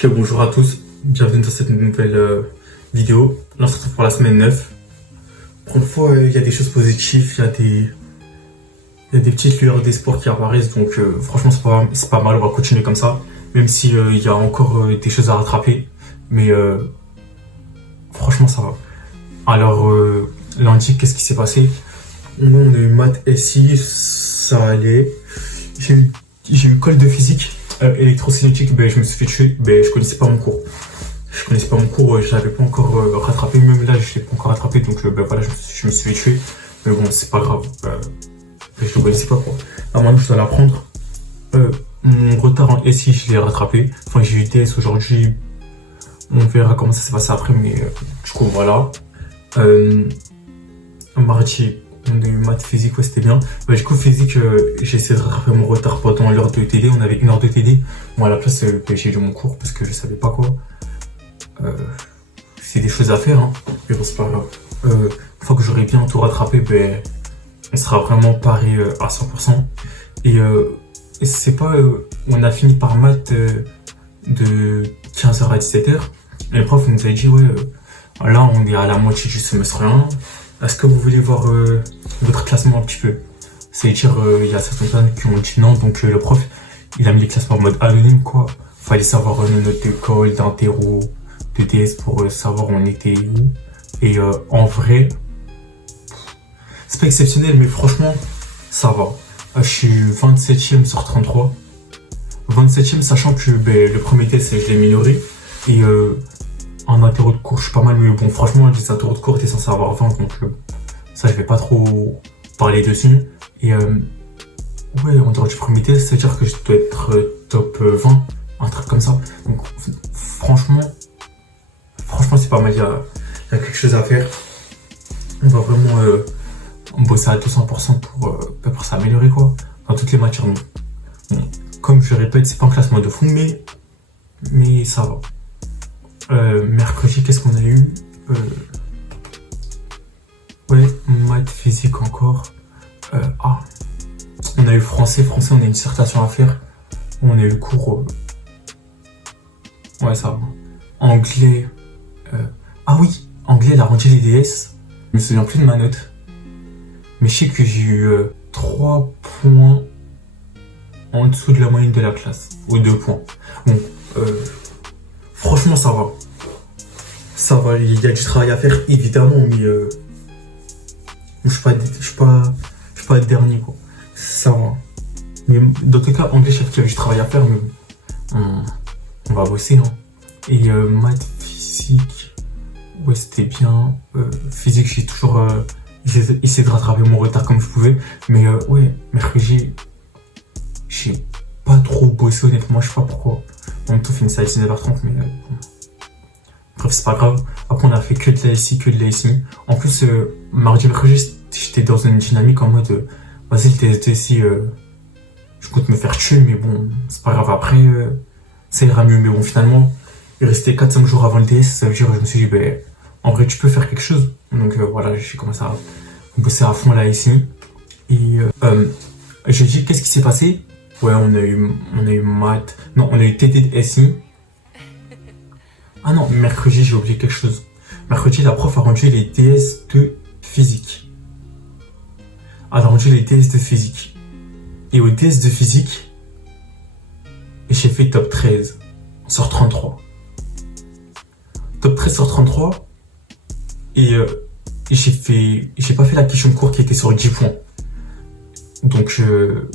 Ok, bonjour à tous, bienvenue dans cette nouvelle vidéo. Là, on se retrouve pour la semaine 9. Pour une fois, il y a des choses positives, il y a des petites lueurs d'espoir qui apparaissent, donc franchement, c'est pas mal, on va continuer comme ça, même si il y a encore des choses à rattraper, mais franchement, ça va. Alors, lundi, qu'est-ce qui s'est passé? Nous, on a eu maths SI, ça allait. J'ai eu colle de physique. Électrocinétique, ben, je me suis fait tuer, ben, je connaissais pas mon cours. Je l'avais pas encore rattrapé, même là je l'ai pas encore rattrapé, donc ben, voilà, je me suis fait tuer. Mais bon, c'est pas grave, je le connaissais pas quoi. Là maintenant je dois l'apprendre. Mon retard en SI, je l'ai rattrapé. Enfin, j'ai eu TS aujourd'hui, on verra comment ça s'est passé après, mais du coup voilà. Mardi, on a eu maths physique, ouais, c'était bien. Bah, du coup, physique, j'ai essayé de rattraper mon retard pendant l'heure de TD. On avait une heure de TD. Bon, à la place, j'ai lu mon cours parce que je savais pas quoi. C'est des choses à faire, hein. Mais bon, c'est pas grave. Une fois que j'aurai bien tout rattrapé, ben, on sera vraiment paré à 100%. Et c'est pas. On a fini par maths de 15h à 17h. Et le prof nous a dit, ouais, là, on est à la moitié du semestre 1. Est-ce que vous voulez voir votre classement un petit peu? C'est-à-dire, il y a certaines personnes qui ont dit non, donc le prof, il a mis les classements en mode anonyme, quoi. Fallait savoir nos notes de colle, d'interro, de DS pour savoir où on était où. Et en vrai, c'est pas exceptionnel, mais franchement, ça va. Je suis 27ème sur 33. 27ème, sachant que ben, le premier test, je l'ai minoré. Et en interro de cours, je suis pas mal, mais bon, franchement, les interros de cours, t'es censé avoir 20, donc ça, je vais pas trop parler dessus. Et ouais, en dehors du premier test, c'est-à-dire que je dois être top 20, un truc comme ça. Donc, franchement, c'est pas mal, il y a quelque chose à faire. On va vraiment bosser à 200% pour s'améliorer, quoi, dans toutes les matières. Donc, bon, comme je le répète, c'est pas un classement de fou, mais ça va. Mercredi, qu'est-ce qu'on a eu? Ouais, maths, physique encore. On a eu français, on a une dissertation à faire. On a eu le cours. Ouais, ça va. Anglais. Oui, anglais, elle a rendu les DS. Je me souviens plus de ma note. Mais je sais que j'ai eu 3 points en dessous de la moyenne de la classe. Ou 2 points. Bon, franchement, ça va. Ça va, il y a du travail à faire, évidemment, mais je suis pas dernier, quoi. Ça va. Mais dans tout cas, anglais, je sais qu'il y avait du travail à faire, mais on va bosser, non? Et maths, physique, ouais, c'était bien. Physique, j'ai toujours essayé de rattraper mon retard comme je pouvais. Mais ouais, mercredi, j'ai pas trop bossé, honnêtement, je sais pas pourquoi. En même temps, finissait à 19h30, mais bon. Bref, c'est pas grave. Après, on a fait que de la SI, que de la SI. En plus, mardi, mercredi, j'étais dans une dynamique en mode vas-y, le TSD SI, je compte me faire tuer, mais bon, c'est pas grave. Après, ça ira mieux. Mais bon, finalement, il restait 4-5 jours avant le DS. Ça veut dire, je me suis dit, ben, en vrai, tu peux faire quelque chose. Donc voilà, j'ai commencé à bosser à fond la SI. Et j'ai dit, qu'est-ce qui s'est passé? Ouais, on a eu maths. Non, on a eu TD de SI. Ah non, mercredi, j'ai oublié quelque chose. Mercredi, la prof a rendu les DS de physique. Elle a rendu les DS de physique. Et au DS de physique, j'ai fait top 13 sur 33. Top 13 sur 33. Et j'ai pas fait la question de cours qui était sur 10 points. Donc, le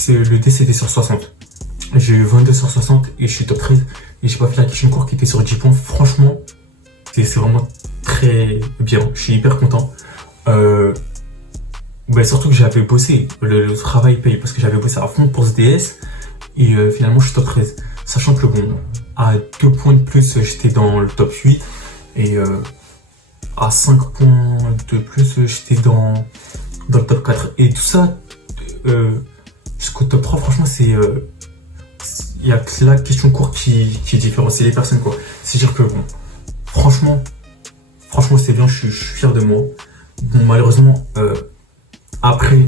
DS était sur 60. J'ai eu 22 sur 60 et je suis top 13. Et j'ai pas fait la question de cours qui était sur 10 points. Franchement, c'est vraiment très bien. Je suis hyper content. Surtout que j'avais bossé. Le travail paye parce que j'avais bossé à fond pour ce DS. Et finalement, je suis top 13. Sachant que bon, à 2 points de plus, j'étais dans le top 8. Et à 5 points de plus, j'étais dans le top 4. Et tout ça, jusqu'au top 3, franchement, c'est... il y a que la question court qui différencie les personnes, quoi. C'est-à-dire que bon, franchement c'est bien, je suis fier de moi. Bon, malheureusement, après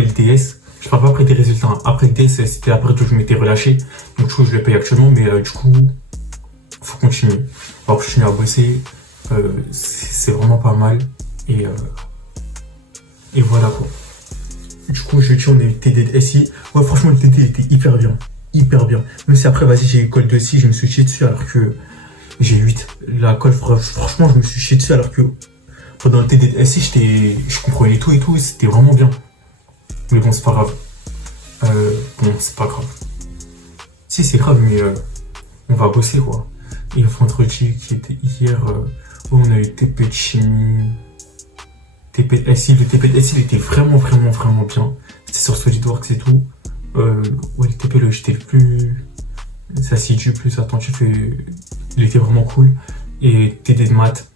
le DS, Je parle pas après des résultats. Après le DS, c'était après que je m'étais relâché. Donc du coup, je le paye actuellement, mais du coup, faut continuer. On va continuer à bosser. C'est vraiment pas mal. Et voilà quoi. Du coup, jeudi, on a eu TD de SI. Ouais, franchement, le TD était hyper bien. Hyper bien. Même si après, vas-y, j'ai eu call de SI, je me suis chié dessus alors que j'ai 8. La colle, franchement, je me suis chié dessus alors que pendant le TD de SI, je comprenais tout et tout, et c'était vraiment bien. Mais bon, c'est pas grave. Bon, c'est pas grave. Si, c'est grave, mais on va bosser quoi. Et le vendredi qui était hier, où on a eu TP de chimie. TP de SI, le TP de SI, il était vraiment bien. C'était sur SolidWorks et tout. Ouais, le TP, j'étais le plus assidu, plus attentif, et il était vraiment cool. Et TD de maths,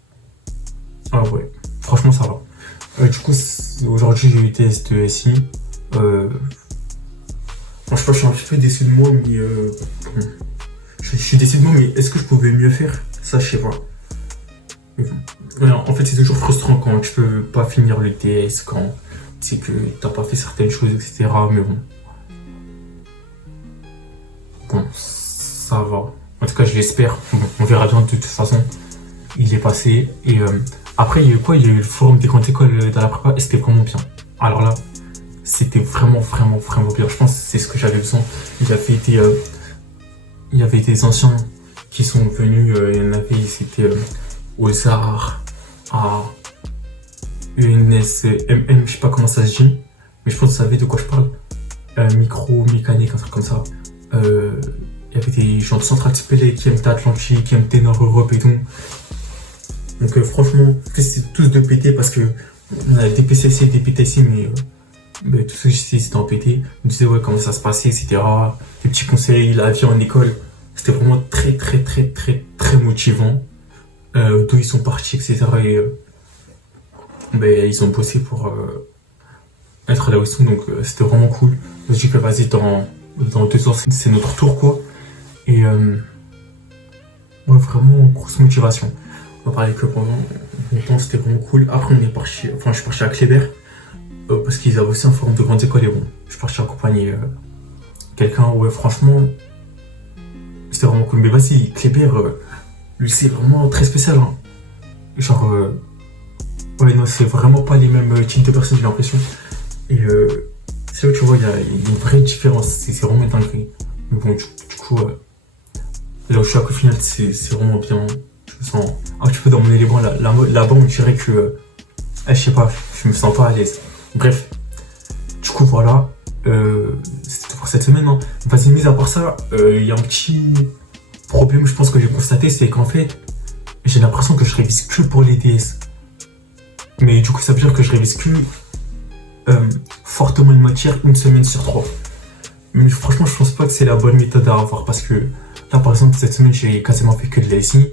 ah ouais, franchement ça va. Du coup, aujourd'hui j'ai eu test de SI. Bon, je sais pas, je suis un petit peu déçu de moi, mais bon. Je suis déçu de moi, mais est-ce que je pouvais mieux faire? Ça, je sais pas. Ouais, en fait, c'est toujours frustrant quand tu peux pas finir le TS, quand tu sais que t'as pas fait certaines choses, etc. Mais bon. Bon, ça va. En tout cas, je l'espère. Bon, on verra bien de toute façon. Il est passé. Et après, il y a eu quoi? Il y a eu le forum des grandes écoles dans la prépa et c'était vraiment bien. Alors là, c'était vraiment bien. Je pense que c'est ce que j'avais besoin. Il y avait des anciens qui sont venus. Il y en avait, c'était aux arts, à UNSMM, je sais pas comment ça se dit, mais je pense que vous savez de quoi je parle. Micro, mécanique, un truc comme ça. Il y avait des gens de Central Spelé qui aiment Atlantique, qui aiment Nord Europe et tout. Donc franchement, c'est tous de PT parce que on a des PCC et des PTC, mais tout ce que c'était en PT. On disait ouais comment ça se passait, etc. Des petits conseils, la vie en école. C'était vraiment très motivant. D'où ils sont partis, etc. Et ils ont bossé pour être là où ils sont, donc c'était vraiment cool. Je me dis que vas-y, dans 2 ans, c'est notre tour, quoi. Et ouais, vraiment grosse motivation. On a parlé que pendant longtemps, c'était vraiment cool. Après, je suis parti à Kléber parce qu'ils avaient aussi un forum de grandes écoles. Et bon, je suis parti accompagner quelqu'un. Ouais, franchement, c'était vraiment cool. Mais vas-y, Kléber, lui, c'est vraiment très spécial. Hein. Genre, ouais, non, c'est vraiment pas les mêmes types de personnes, j'ai l'impression. Et c'est là que tu vois, il y a une vraie différence. C'est vraiment dingue. Mais bon, du coup, là où je suis à Cofinal, c'est vraiment bien. Je me sens un petit peu dans mon élément. Là-bas, on dirait que, je sais pas, je me sens pas à l'aise. Bref, du coup, voilà. C'est tout pour cette semaine. Hein. Vas-y, mis à part ça, il y a un petit problème, je pense, que j'ai constaté, c'est qu'en fait, j'ai l'impression que je révise que pour les DS. Mais du coup, ça veut dire que je révise que fortement une matière 1 semaine sur 3. Mais franchement, je pense pas que c'est la bonne méthode à avoir parce que là, par exemple, cette semaine, j'ai quasiment fait que de la SI.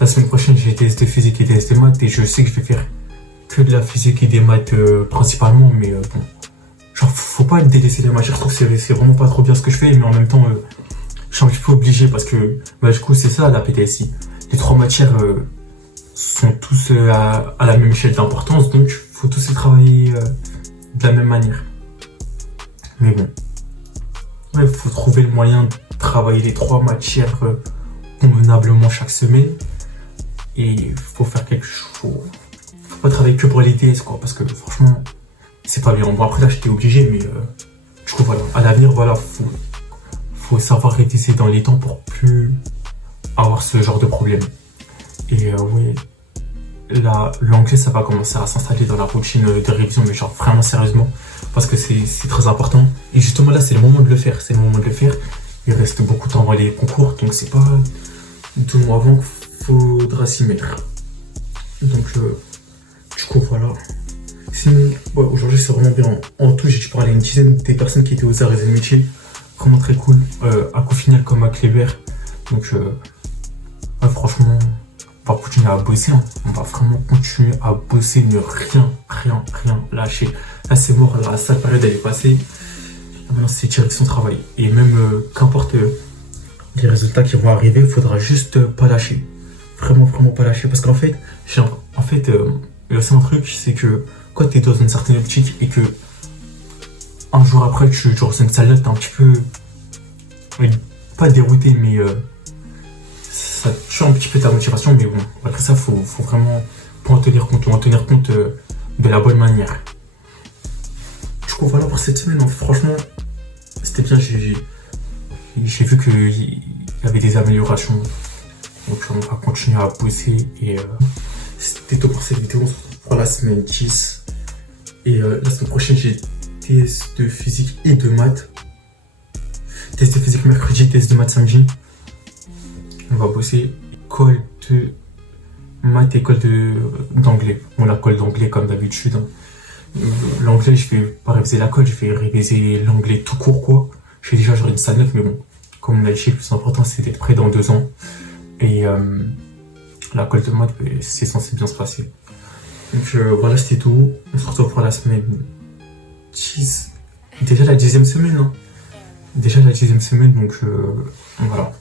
La semaine prochaine, j'ai des tests de physique et des tests de maths et je sais que je vais faire que de la physique et des maths principalement. Mais bon, genre, faut pas délaisser les matières. Je trouve que c'est vraiment pas trop bien ce que je fais, mais en même temps, je suis un petit peu obligé parce que du coup, c'est ça la PTSI. Les 3 matières sont tous à la même échelle d'importance, donc faut tous les travailler de la même manière. Mais bon, ouais, faut trouver le moyen de travailler les 3 matières convenablement chaque semaine. Et faut faire quelque chose. Faut pas travailler que pour les TS, quoi, parce que franchement, c'est pas bien. Bon, après là, j'étais obligé, mais du coup, voilà. À l'avenir, voilà, faut savoir réviser dans les temps pour plus avoir ce genre de problème. Et ouais, là, l'anglais, ça va commencer à s'installer dans la routine de révision, mais genre vraiment sérieusement, parce que c'est très important. Et justement, là, c'est le moment de le faire. C'est le moment de le faire. Il reste beaucoup de temps avant les concours, donc c'est pas 2 mois avant qu'il faudra s'y mettre. Donc, du coup, voilà. Sinon, ouais, aujourd'hui, c'est vraiment bien. En tout, j'ai dû parler à une dizaine des personnes qui étaient aux arts et des métiers. Vraiment très cool. À Cofinal comme à Kléber. Donc, ouais, franchement, on va continuer à bosser. Hein. On va vraiment continuer à bosser, ne rien lâcher. Là, c'est mort. La sale période, elle est passée. Maintenant, c'est direction travail. Et même, qu'importe les résultats qui vont arriver, il faudra juste pas lâcher. Vraiment pas lâcher. Parce qu'en fait, il y a aussi un truc, c'est que quand tu es dans une certaine optique et que un jour après, tu reçois une salle, t'es un petit peu, oui, pas dérouté, mais ça tue un petit peu ta motivation. Mais bon, après ça, faut vraiment pas en tenir compte de la bonne manière. Du coup, voilà pour cette semaine. Hein. Franchement, c'était bien. J'ai vu qu'il y avait des améliorations. Donc, on va continuer à bosser. Et c'était tout pour cette vidéo. On se retrouve pour la semaine 10. Et la semaine prochaine, j'ai test de physique et de maths. Test de physique mercredi, test de maths samedi. On va bosser école de maths, école d'anglais. Bon, la colle d'anglais comme d'habitude. Hein. L'anglais, je vais pas réviser la colle, je vais réviser l'anglais tout court, quoi. Je vais déjà genre une salle 9, mais bon, comme on a dit, le plus important, c'est d'être prêt dans 2 ans. Et la colle de maths, c'est censé bien se passer. Donc voilà, c'était tout. On se retrouve pour la semaine 10. Déjà la 10e semaine, hein. Déjà la 10e semaine, donc voilà.